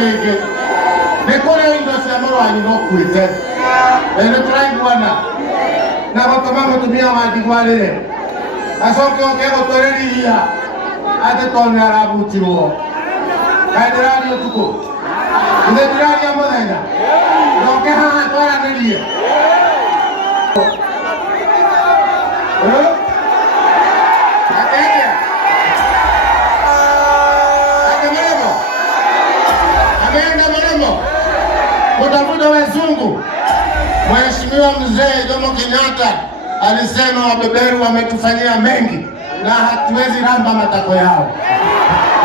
keke nekore indo siamoro anino kuite ene trai bwana na kama mtumia wadigwalele asoke okego toreriya ate tone arabu tiro kadirani otuko inde dirani amodenga doke ha tora neliye Kutafuta wazungu. Mheshimiwa Mzee Jomo Kenyatta alisema wabeberu wametufanyia mengi na hatuwezi ramba matako yao.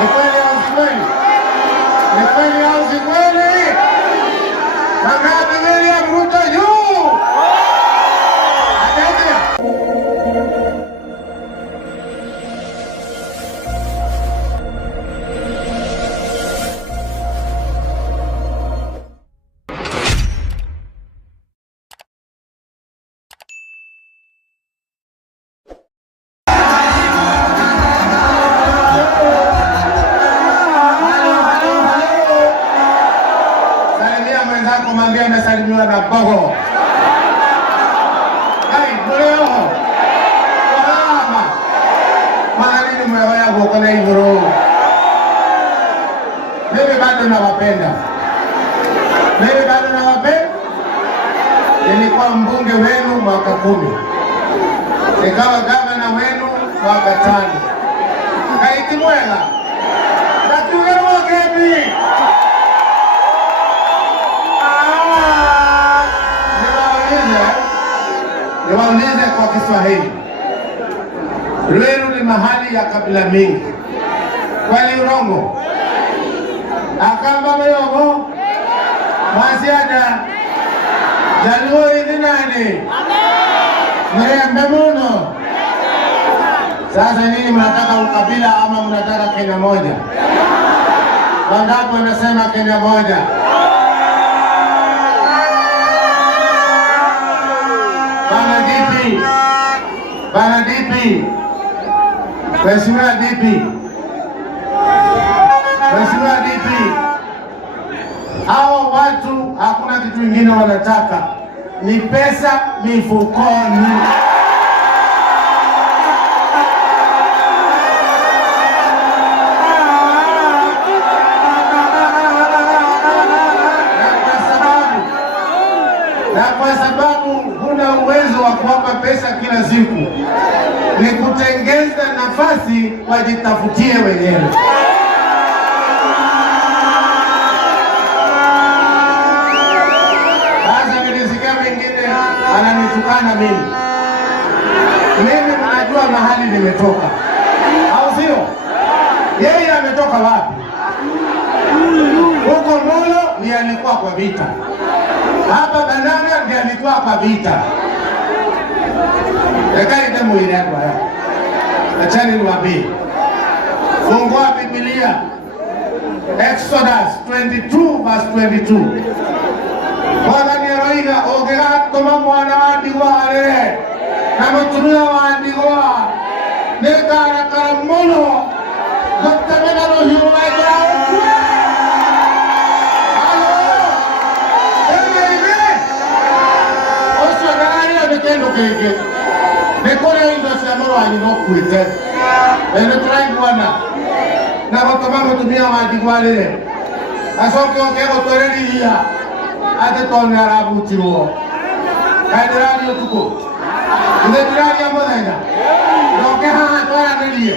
Ni kweli au si kweli? Ni kweli au si kweli? Mangapi William Ruto juu? Kumwambia amesalimiwa na Bogo. Hai, mleo. Salama. Mahali mmeoya huko na hivyo. Mimi bado nawapenda. Nilikuwa mbunge wenu mwaka 10. Nikawa gavana wenu mwaka 5. Kaitimwela. Natuwewa kebi. Niwaulize kwa Kiswahili. Ruiru ni mahali ya kabila mingi. Kweli urongo? Akamba mayogo? Masiada? Jaluo hivi nani? Mrembe muno? Sasa nini mnataka ukabila ama mnataka Kenya moja? Wangapi wanasema Kenya moja? Bana DP. Mheshimiwa DP. Hawa watu hakuna kitu kingine wanataka. Ni pesa mifukoni. Na kwa sababu huna uwezo wa kuwapa pesa kila siku, ni kutengeza nafasi wajitafutie wenyewe. Sasa nilisikia mwingine ananitukana mimi. Mimi mnajua mahali nimetoka, au sio? Yeye ametoka wapi? Huko Molo ni alikuwa kwa vita. Hapa Banana ndiye alikuwa kwa vita. Ekaide muirekwa ya. Achani niwaambie. Fungua Biblia. Exodus 22 verse 22. Bwana ni roiga ogera toma mwana wa ndigwa ale. Na mutumia wa ndigwa. Nekara karamono. Gotamena rohiyo wa keke nekore indo siamoro anino kuite ene trai bwana na kama mtumia wadigwalele asoke okego toreriya ate tone arabu tiro kadirani otuko inde dirani amodenga doke ha tora neliye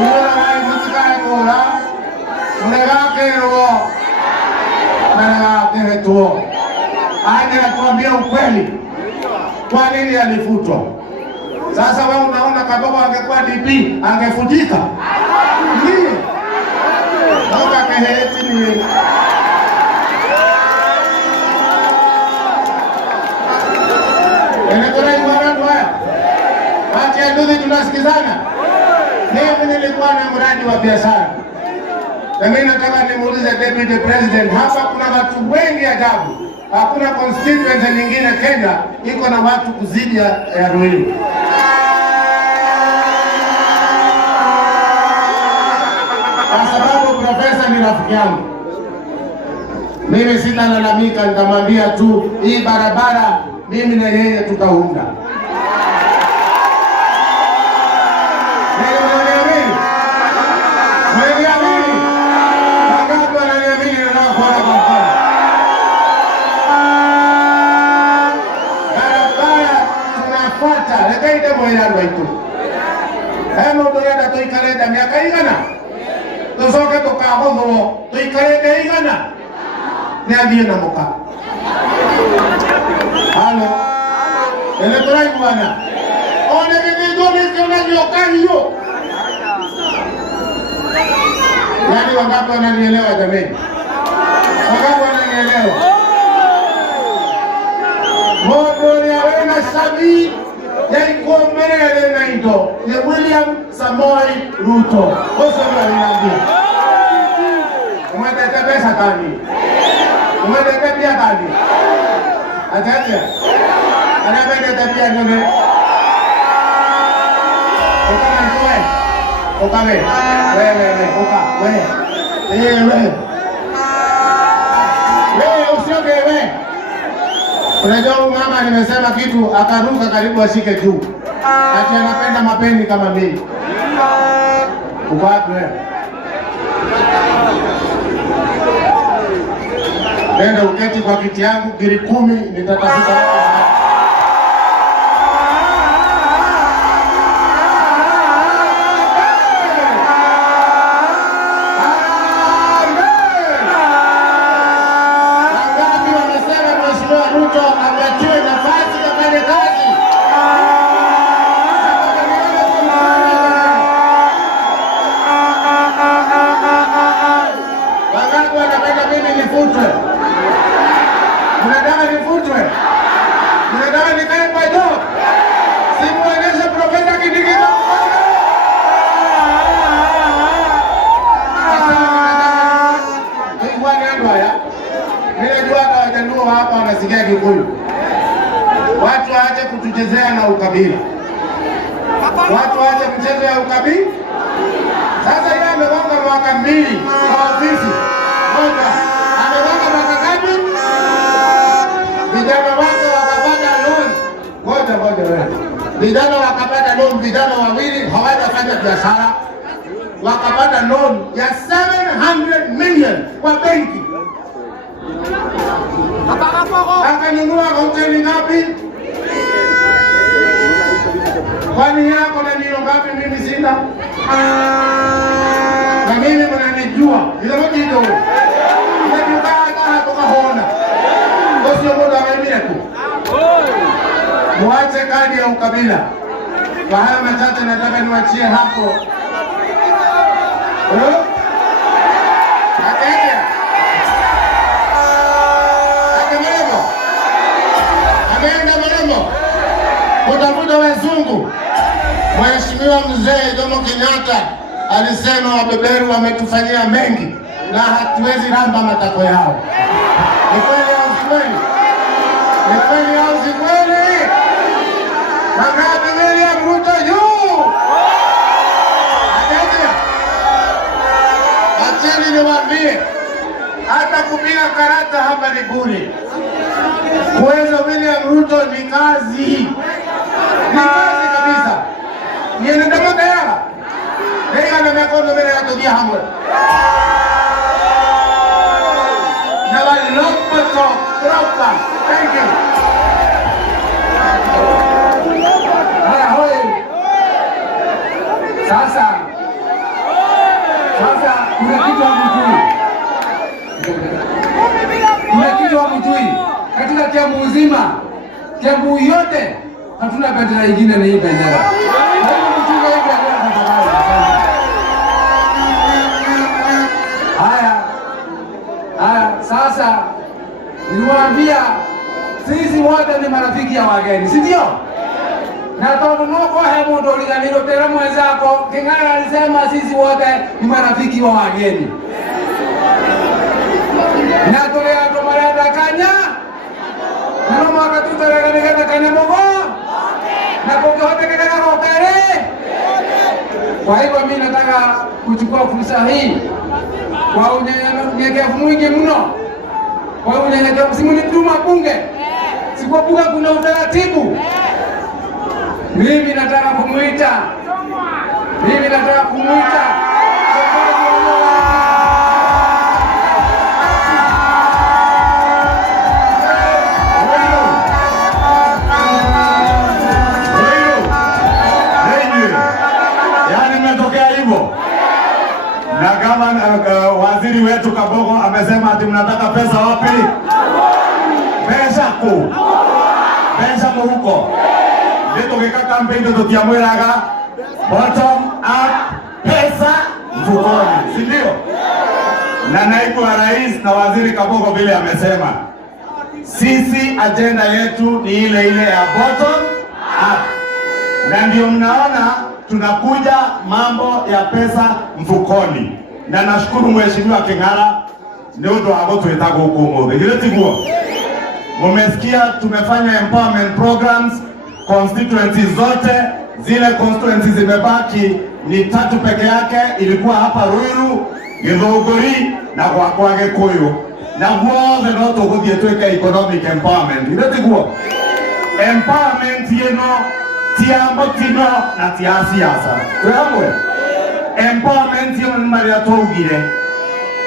ura mai musika ekora unega kero na keretuo aje atuambie ukweli. Kwa nini alifutwa? Sasa wewe unaona Kabogo angekuwa DP angefutika? Ndio. Toka keheti ni. Enekora iwarando haya. Hati ya nduthi tunasikizana. Mimi nilikuwa na mradi wa biashara. Na mimi nataka nimuulize Deputy President, hapa kuna watu wengi ajabu. Hakuna constituency nyingine Kenya iko na watu kuzidi ya Ruiru. Kwa sababu profesa ni rafiki yangu. Mimi sitalalamika, nitamwambia tu hii barabara mimi na yeye tutaunda. Lekaide moyano itu. Hemo doyada toikareda miaka igana. Tusoke tukahono toikareda igana. Ni adhiye na muka. Halo. Elektorai bwana. One vivido nikona nyoka hiyo. Yaani wangapi wananielewa jameni? Wangapi wananielewa? Modo ya wena sabi yaikuwa mbele na ito ni William Samoei Ruto. Oso waliambia. Umetete pesa kani? Umetete pia kani? Atatia. Anapenda tabia ngome. Ukame tuwe. Ukame. Wewe. Uka. Wewe. Wewe usioge wewe. Unajua mama nimesema kitu akaruka karibu ashike juu. Ati anapenda mapeni kama mimi. Uko wapi wewe? Nenda uketi kwa kiti yangu giri 10 nitatafuta. Hapa wanasikia Kikuyu. Watu waache kutuchezea na ukabila. Watu waache mchezo ya ukabila. Sasa yeye amegonga mwaka 2 kwa ofisi. Moja, amegonga mwaka ngapi? Vijana wake wakapata loan. Ngoja wewe. Vijana wakapata loan, vijana wawili hawajafanya biashara. Wakapata loan ya 700 million kwa benki. Akanunua hoteli ngapi? Kwani yako na nilo ngapi mimi sina? Na mimi mnanijua. Ile moja ndio. Unajua hata tukahona. Sio muda wa mimi tu. Muache kadi ya ukabila. Kwa haya machache nataka niwachie hapo. Kutafuta wazungu. Mheshimiwa Mzee Jomo Kenyatta alisema wabeberu wametufanyia mengi na hatuwezi ramba matako yao. Ni kweli au si kweli? Ni kweli au si kweli? Wangapi William Ruto juu? Acheni niwaambie, hata kupiga karata hapa ni bure. Kuweza William Ruto ni kazi. Ni kazi kabisa. Niende ndamo tayara. Nega na mekono mbele ya togia hamwe. Na wali lopato tropa. Thank you. Haya hoi. Sasa kuna kitu hamjui. Kuna kitu hamjui. Katika Kiambu uzima, Kiambu yote hatuna bendera nyingine na hii bendera. Haya, sasa niwaambia sisi wote ni marafiki ya wageni, si ndio? Na tono noko hemo ndo liganiro tera mwenzako, King'ara alisema sisi wote ni marafiki wa wageni. Na tolea tomarada kanya nano mwaka tutarega kanya mogo na poke hote kega rotere Kwa hivyo mimi nataka kuchukua fursa hii kwa unyenyekevu mwingi mno, kwa unyenyekevu, simunituma bunge, sikuwa bunge kuna utaratibu. Mimi nataka kumuita na kama waziri wetu Kabogo amesema ati mnataka pesa wapi? Pesa muhuko. Ndio kika kampeni ndio tiamwiraga bottom up, pesa mfukoni, si ndio? Na naibu wa rais na waziri Kabogo vile amesema, sisi agenda yetu ni ile ile ya bottom up, na ndio mnaona tunakuja mambo ya pesa mfukoni. Na nashukuru mheshimiwa King'ara ndio hapo tumetaka huko ile tiguo. Mmesikia tumefanya empowerment programs constituencies zote, zile constituencies zimebaki ni 3 peke yake, ilikuwa hapa Ruiru, Githunguri na kwa Gikuyu. Na guothe no tuguthie tweke economic empowerment. Ile tiguo empowerment yeno tia motino na tia siasa. Twamwe empowerment yeno ni maria tugire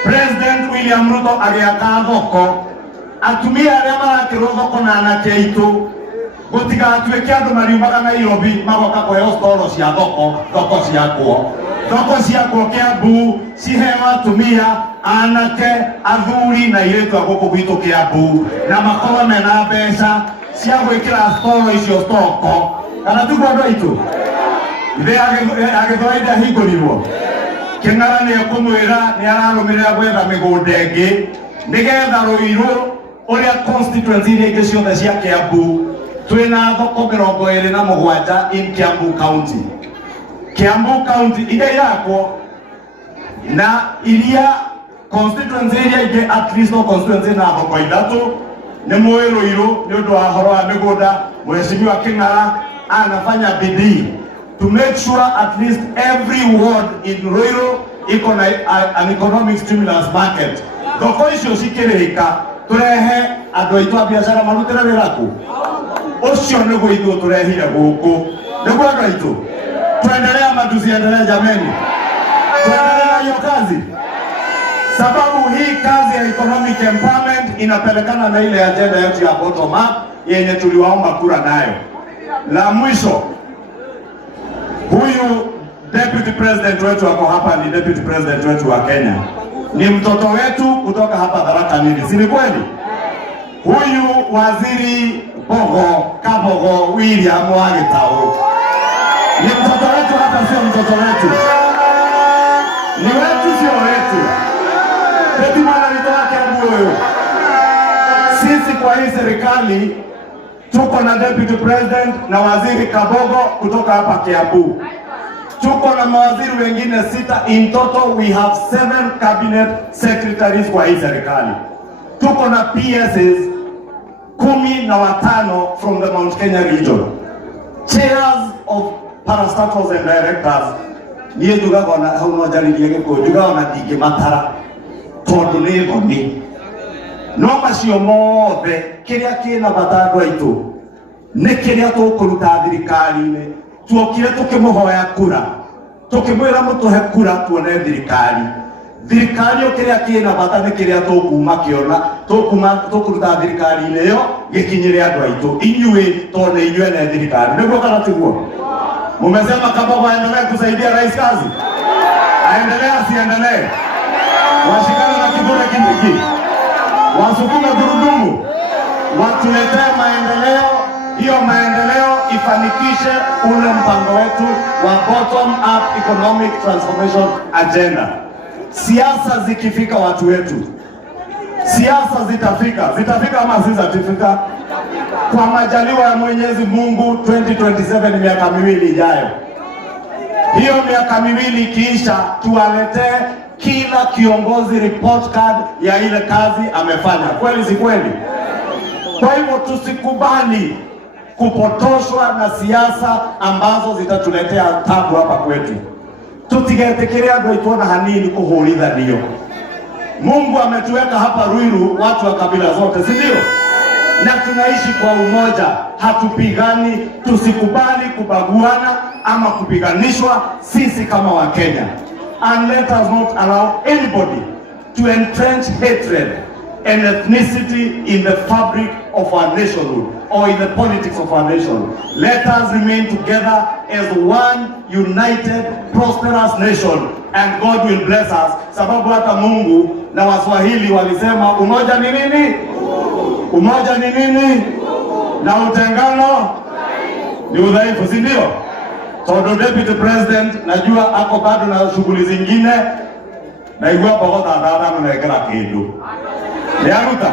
President William Ruto agiaka thoko, atumia aria marakirwo thoko na anake aitu gutigatuike andu mariumaga Nairobi magoka kuheo storo cia thoko ciakwo Kiambu, cihewa atumia, anake, athuri na iretu aguku gwitu Kiambu, na makorwo mena mbeca cia gwikira storo icio stoko. Kana tuko andu aitu ithe agithwaida hingurirwo, King'ara ni akumwira ni ararumirira gwetha migunda ingi nigetha Ruiru uria constituency ingi ciothe cia Kiambu twina thoko 27 in Kiambu County. Kiambu County ile yako na iria constituency iria ingi at least no constituency na thoko 3 ni Ruiru ni undu wa horo wa migunda. Mheshimiwa King'ara anafanya bidii to make sure at least every ward in Ruiru iko na an economic stimulus market. Thoko icio cikirika turehe andu aitu a biashara marutira wira ku ucio niguo ithuo turehire guku. Niguo andu aitu tuendelea maduzi, endelea jameni, tuendelea hiyo kazi, sababu hii kazi ya economic empowerment inapelekana na ile agenda yetu ya bottom up yenye tuliwaomba kura nayo. La mwisho, huyu deputy president wetu wako hapa, ni deputy president wetu wa Kenya, ni mtoto wetu kutoka hapa Tharaka Nithi, si ni kweli? Huyu waziri Kabogo William Wagitau ni mtoto wetu, hata sio mtoto wetu, ni wetu, sio wetu. Eti mwana nitoa Kiambu huyo. Sisi kwa hii serikali tuko na deputy president na waziri Kabogo kutoka hapa Kiambu. Tuko na mawaziri wengine 6. In total we have 7 cabinet secretaries kwa hii serikali. Tuko na PSs 15 from the Mount Kenya region. Chairs of parastatals and directors. Niye dugaga na hauno jaririye giko dugaga na dige matara. Tondu ni ngomi. No macio mothe kiria kina batandu aitu ni kiria tukuruta thirikari-ini. Tuokire tukimuhoya kura, tukimwira mutuhe kura tuone thirikari. Thirikari ukiria kina bata ni kiria tukuma kiona tukuruta thirikari-ini yo gikinyire andu aitu inyue tone inyue na thirikari. Niguo kana tiguo? Mumesema Kabogo aendelee kusaidia rais kazi, aendelee asiendelee? Washikane na kiburi kingi, wasukume gurudumu, watuletee maendeleo. Hiyo maendeleo ifanikishe ule mpango wetu wa bottom up economic transformation agenda. Siasa zikifika watu wetu, siasa zitafika ama zitafika kwa majaliwa ya Mwenyezi Mungu. 2027 ni miaka 2 ijayo. Hiyo miaka 2 ikiisha, tuwaletee kila kiongozi report card ya ile kazi amefanya. Kweli si kweli? Kwa hivyo tusikubali kupotoshwa na siasa ambazo zitatuletea tabu hapa kwetu. tutigetekerea andũ aitũ na hanini kuhurithanio. Mungu ametuweka hapa Ruiru watu wa kabila zote, si ndio? Na tunaishi kwa umoja, hatupigani. Tusikubali kubaguana ama kupiganishwa sisi kama Wakenya. And let us not allow anybody to entrench hatred and ethnicity in the fabric of our nationhood or in the politics of our nation. Let us remain together as one united, prosperous nation, and God will bless us. Sababu hata Mungu na Waswahili walisema umoja ni nini? Umoja ni nini? Na utengano ni udhaifu, si ndio? So the Deputy President najua ako bado na shughuli zingine, na igwa pokota dada na ekara kindu. Niaruta.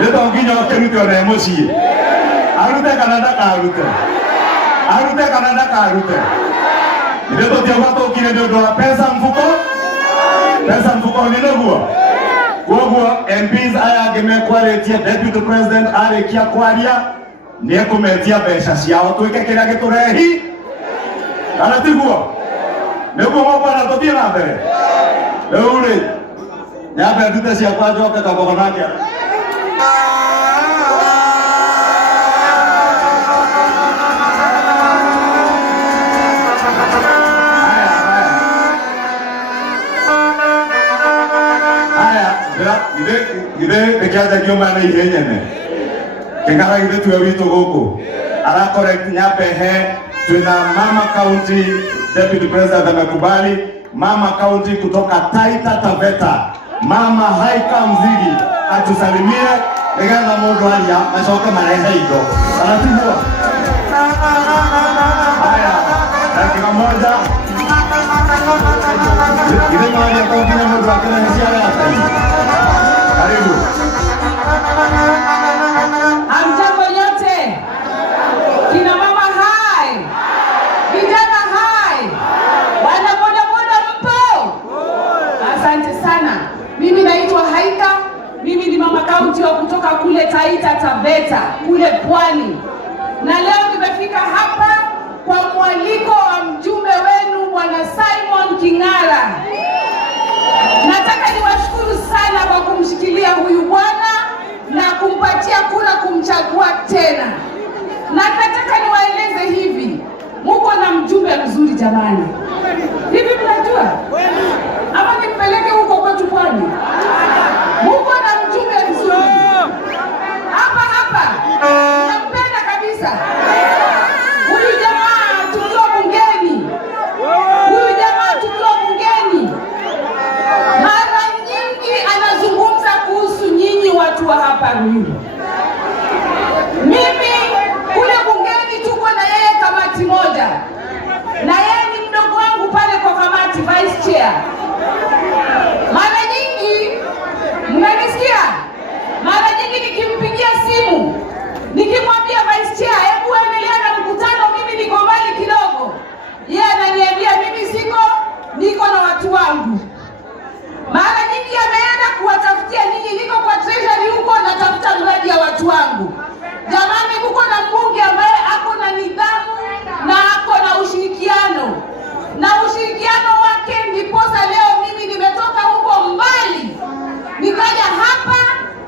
Leta nginya okeruti ona emoji. Arute Canada ka arute. Arute Canada ka arute. Ndio tia watu kile ndio pesa mfuko. Pesa mfuko ni ndogo. Kwa MPs aya gemekwaretia Deputy President ale kia kwaria ni kumetia pesa ciao twike kila giturehi. Kana tigua. Ndio mambo yanatokea na mbele. Leo ule nyaba ndute cia kwa joka ka bogonake. Gide bekiaja kioma na ihenyene. Kengara gide tuwe wito goko. Ala correct nyape he. Tuna Mama County Deputy President amekubali. Mama County kutoka Taita Taveta. Mama Haika Mzigi atusalimie. Negaza modo haya mashoka manaiza hiyo. Anatibua. Haya, dakika moja. Gide moja kwa kina modo akina hisia ya karibu. Amjambo nyote. Kina mama hai. Vijana hai. Wana boda boda mpo. Asante sana. Mimi naitwa Haika. Mimi ni Mama County wa kutoka kule Taita Taveta, kule Pwani. Na leo nimefika hapa kwa mwaliko wa mjumbe wenu Bwana Simon King'ara. Nataka niwashukuru sana kwa kumshikilia huyu bwana na kumpatia kura kumchagua tena. Na nataka niwaeleze hivi, muko na mjumbe mzuri jamani. Hivi mnajua? Ama nimpeleke huko kwetu Pwani? Muko na mjumbe mzuri. Hapa. Nampenda kabisa. Huyu jamaa tukiwa bungeni. Mara nyingi anazungumza kuhusu nyinyi watu wa hapa Ruiru. Mimi kule bungeni tuko na yeye kamati moja. Na yeye ni mdogo wangu pale kwa kamati, vice chair. Mara nyingi, mnanisikia? Mara nyingi nikimpigia simu, nikimwambia vice chair, hebu endelea na mkutano, mimi niko mbali kidogo. Yeye ananiambia mimi niko na watu wangu. Mara nyingi ameenda kuwatafutia nyinyi, niko kwa treasury huko natafuta mradi ya watu wangu. Jamani, kuko na mbunge ambaye ako na nidhamu na ako na ushirikiano. Na ushirikiano wake ndiposa leo mimi nimetoka huko mbali. Nikaja hapa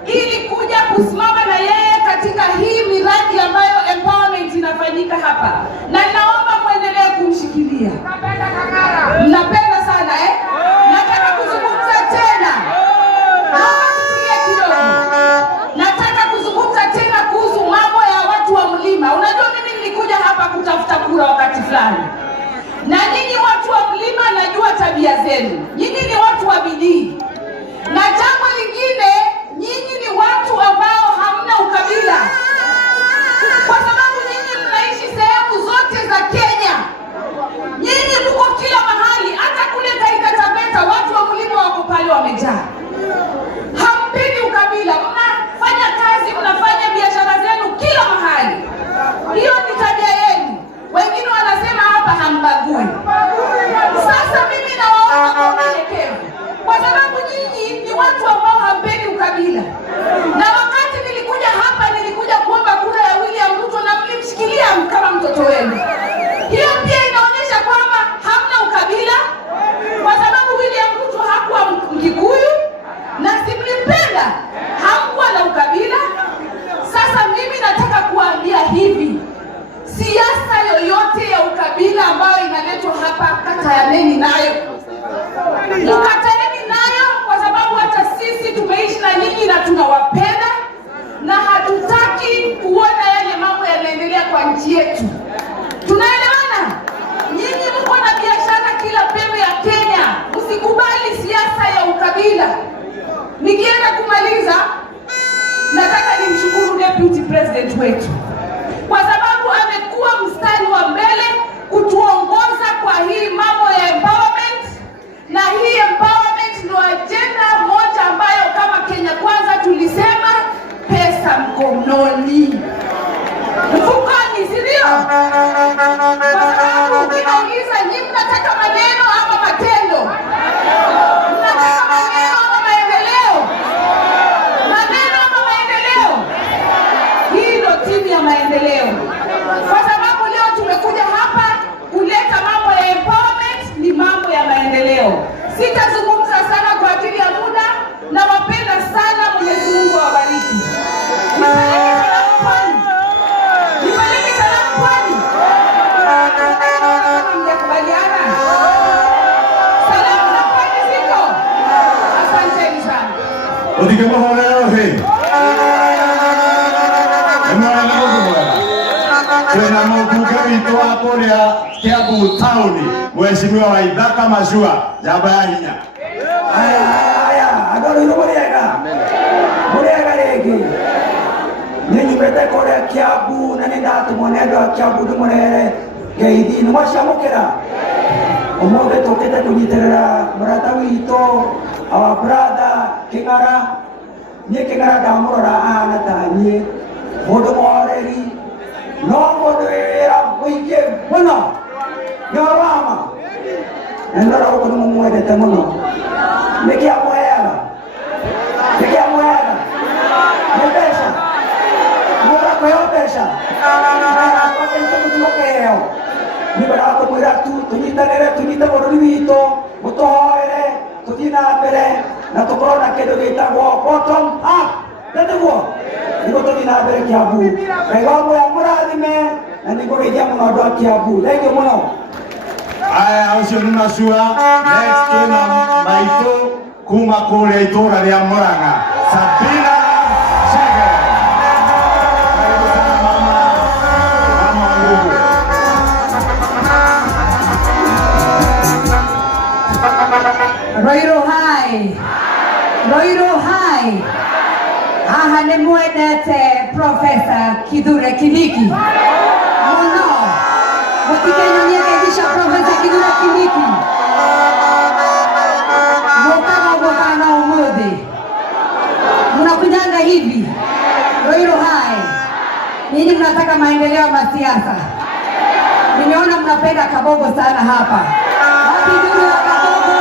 ili kuja kusimama na yeye katika hii miradi ambayo empowerment inafanyika hapa. Na naomba muendelee kumshikilia. Mnapenda sana Nataka kuzungumza tena. Nataka kuzungumza tena kuhusu mambo ya watu wa mlima. Unajua mimi nilikuja hapa kutafuta kura wakati fulani. Na nyinyi watu wa mlima najua tabia zenu. Nyinyi ni watu wa bidii. Na jambo lingine, nyinyi ni watu ambao hamna ukabila. Kwa sababu nyinyi mnaishi sehemu zote za Kenya. Nyinyi mko kila mahali, hata kule Taita Taveta watu wa mlima wako pale wamejaa. Hampendi ukabila, mnafanya kazi, mnafanya biashara zenu kila mahali. Hiyo ni tabia yenu. Wengine wanasema hapa hambagui. Sasa mimi nawaomba kwa unyenyekevu. Kwa sababu nyinyi ni watu ambao hampendi Nikienda kumaliza, nataka nimshukuru Deputy President wetu kwa sababu amekuwa mstari wa mbele kutuongoza kwa hii mambo ya empowerment, na hii empowerment ndio agenda moja ambayo kama Kenya Kwanza tulisema pesa mkononi, mfukoni, si ndio? Kwa sababu ukiuliza nyinyi mnataka maneno ama matendo? Mnataka maneno ama maendeleo? Maneno ama maendeleo? Hii ndio timu ya maendeleo. Kwa sababu leo tumekuja hapa kuleta mambo ya empowerment, ni mambo ya maendeleo. Sitazungumza sana kwa ajili ya muda, na wapenda sana. Mwenyezi Mungu awabariki. Nipeleke salamu Pwani. Mjakubaliana? Salamu za Pwani ziko? Asanteni sana. Tuna mbunge wetu wa Korea Kiambu Town, Mheshimiwa Waithaka Machua, jambo ya hinya. Aya, adoro ino muriega. Muriega regi. Ninyi mwete Korea Kiambu, na nindatu mwanedo wa Kiambu ndumurere geithi ni mwacamukira. Umuthi tukite kunyiterera murata wito, our brother King'ara. Ni King'ara ndamurora ahana tanie mundu mworeri, no mundu wira muingi muno nyorama, endora guko nimumwendete muno. Nikiamweaga ni mbeca mura kweo mbeca akentemutimokeeo nibara kumwira tu tunyite bururi wito, mutuhoere tuthii na mbere na tukorwo na kindu gitagwo bottom up. Ndeguo niguo tuthii na mbere Kiambu. Ngai wa Moya mũrathime na nĩngũgeithia mũno andũ a Kiambu. Thengiũ mũno. Aya, ucio ni Machua. Next tuna maitũ kuma kũrĩa itũra rĩa Mũrang'a, Sabina Chege. Karibu sana mama Nguvu. Roiro hai. Roiro hai. Haha nĩ mwendete Profesa Kithure Kindiki mũno. Mũtikenyonie geithica Profesa Kithure Kindiki. Mũkaga ũguo kana ũmũthĩ. Mnakujanga hivi. Roiro hai. Ninyi mnataka maendeleo ya siasa. Nimeona mnapenda Kabogo sana hapa. Wapi ndugu wa Kabogo?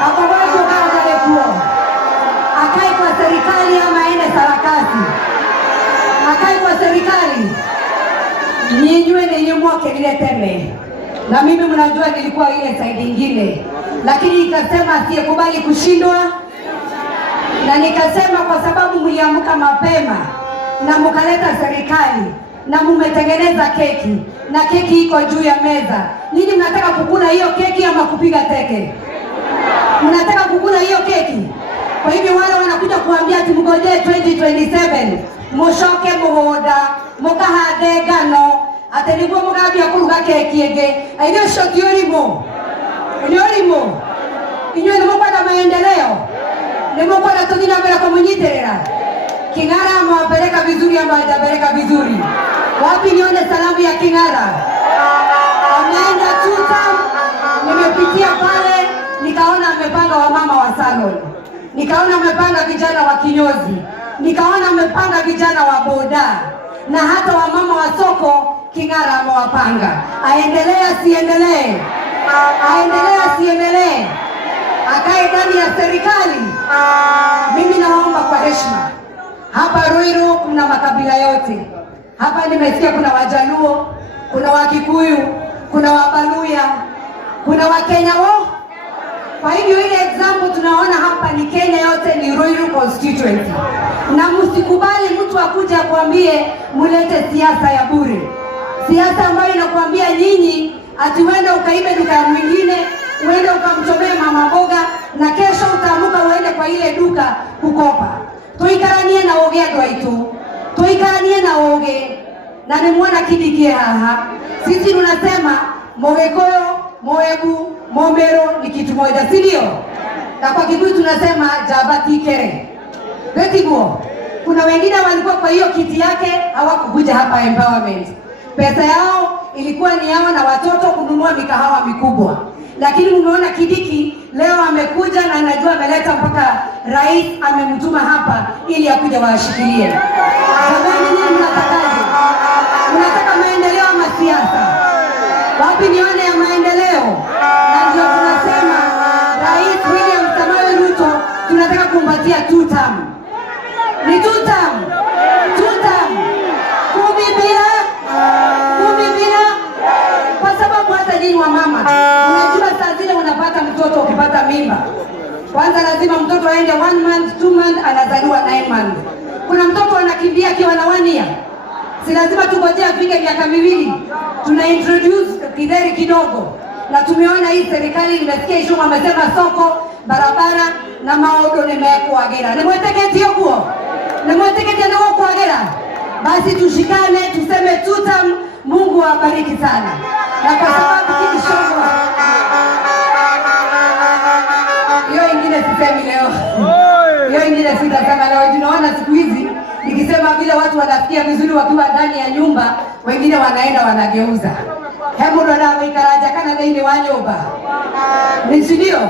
Kabogo yuko kaja leo. Akae kwa serikali ama aende sarakasi? Akae kwa serikali. Ninywe ninyumwoke vile teme. Na mimi mnajua nilikuwa ile side nyingine. Lakini nikasema asiyekubali kushindwa. Na nikasema kwa sababu mliamka mapema na mkaleta serikali na mumetengeneza keki na keki iko juu ya meza. Nini mnataka kukula hiyo keki ama kupiga teke? Mnataka kukula hiyo keki? Kwa hivyo wale wanakuja kuambia ati mngojee 2027 mushoke muhoda mukahande ngano ati niguo mugambia kuruga keki enge aithio shoti urimo inyuĩ nĩ mũkwenda maendeleo, nĩ mũkwenda tũthiĩ na mbere kũmũnyitĩrĩra. King'ara amewapeleka vizuri ama hajapeleka vizuri? Wapi nione salamu ya King'ara? Ameenda tuta, nimepitia pale nikaona amepanga wamama wa salon, nikaona amepanga vijana wa kinyozi, nikaona amepanga vijana wa boda na hata wamama wa soko. King'ara amewapanga. Aendelee asiendelee? Aendelee asiendelee? Akae ndani ya serikali? Mimi naomba kwa heshima, hapa Ruiru kuna makabila yote. Hapa nimesikia kuna Wajaluo, kuna Wakikuyu, kuna Wabaluya, kuna Wakenya wo. Kwa hivyo ile example tunaona hapa ni Kenya yote, ni Ruiru constituency. Na msikubali mtu akuja kuambie mulete siasa ya bure. Siasa ambayo inakuambia nyinyi ati uende ukaibe duka ya mwingine, uende ukamchomea mama mboga na kesho utaamuka uende kwa ile duka kukopa. Tuikaranie na oge andũ aitũ. Tuikaranie na oge. Na nimuona Kindiki haha. Sisi tunasema Mũgĩkũyũ, Mũembu, Mũmeru ni kitu moja, si ndio? na kwa Kikuyu tunasema jabati kere. Betiguo, kuna wengine walikuwa kwa hiyo kiti yake hawakukuja hapa empowerment. Pesa yao ilikuwa ni yao na watoto kununua mikahawa mikubwa. Lakini umeona Kindiki leo amekuja na najua ameleta mpaka rais amemtuma hapa ili akuje waashikilie. Jamani, nini mnatakaje? Mnataka maendeleo ama siasa? Wapi nione ya maendeleo? Na ndio tunasema Rais William Samoei Ruto tunataka kumpatia 2 term. Ni 2 term. 2 term. 10 bila. Kwa sababu hata nyinyi wa mama, unajua saa zile unapata mtoto ukipata mimba. Kwanza lazima mtoto aende 1 month, 2 month, anazaliwa 9 months. Kuna mtoto anakimbia akiwa na 1 year. Si lazima tungojea afike miaka 2. Tuna introduce kideri kidogo. Na tumeona hii serikali imesikia ishuma amesema soko, barabara na maodo nimekuagera. Nimweteketi hiyo kuo. Nimweteketi ndio kuagera. Basi tushikane tuseme 2 term. Mungu awabariki sana. Na kwa sababu kishongo hiyo ingine sisemi leo. Hiyo ingine sitasema leo. Tunaona siku hizi nikisema vile watu wanasikia vizuri wakiwa ndani ya nyumba, wengine wanaenda wanageuza. Hebu ndo na ikaraja kana ndio wanyoba. Ndio.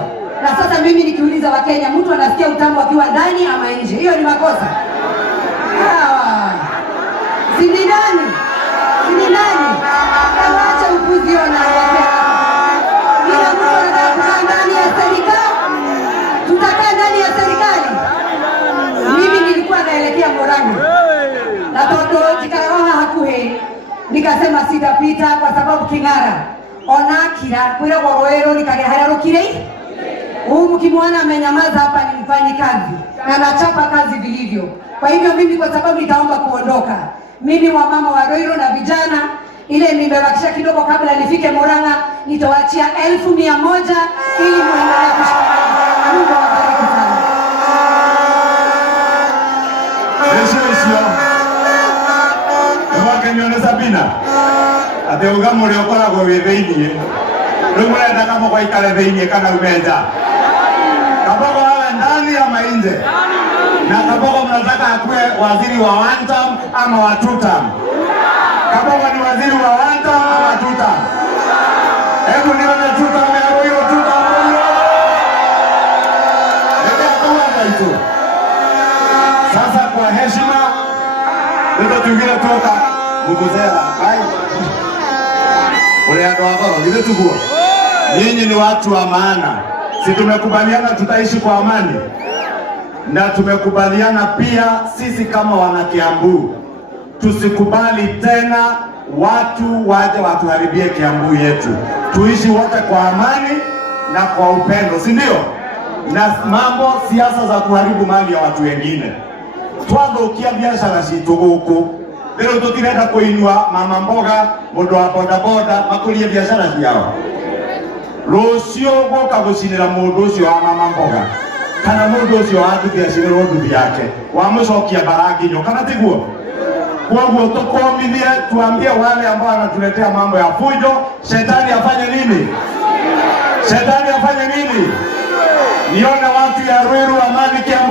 Na sasa mimi nikiuliza Wakenya, mtu anasikia utamu akiwa ndani ama nje? Hiyo ni makosa. Hawa. Si ni nani? Awacha upuzi ona Wakenya. Bila mtu anataka ndani ya serikali. Tutakaa ndani ya serikali. Mimi nilikuwa naelekea Morangi. Na toto jikarawa hakuhe. Nikasema sitapita kwa sababu King'ara ona kila kwira Goroero nikagehaya rukire. Mkimwona amenyamaza hapa ni mfanyi kazi na anachapa kazi vilivyo. Kwa hivyo mimi kwa sababu nitaomba kuondoka. Mimi wa mama wa Roiro na vijana ile nimebakisha kidogo kabla nifike Murang'a, nitawaachia 1,100 ili muendelee kushikamana. Mungu awabariki sana. Nyone Sabina ate ugamo leo kora go webeini rungu ya ndakamo kwa ikale beini kana umeja kaboko hawe ndani ama nje na kaboko mnataka akue waziri wa 1 term ama wa 2 term kaboko ni waziri wa 1 term ama 2 term hebu nione 2 term ya Roiro 2 term ndio kwa hiyo sasa kwa heshima ndio tuingie toka Muguzera, hai. Ule ndo wako, vile tukua. Nyinyi ni watu wa maana. Si tumekubaliana tutaishi kwa amani. Na tumekubaliana pia sisi kama wana Kiambu tusikubali tena watu waje watuharibie Kiambu yetu. Tuishi wote kwa amani na kwa upendo, si ndio? Na mambo siasa za kuharibu mali ya watu wengine. Twathũkia biashara ciitũ gũkũ. Leo tutirenda kuinua mama mboga, mundu wa boda boda makurie biashara ciao. Rũciũ gũka gũcinĩra mũndũ ũcio wa mama mboga kana mũndũ ũcio wa nduthi acinĩrwo nduthi yake wamũcokia baranginyo kana tiguo. Kwa tukomithie tuambie wale ambao wanatuletea mambo ya fujo, shetani afanye nini? Shetani afanye nini? Nione watu ya Ruiru, Amani, Kiambu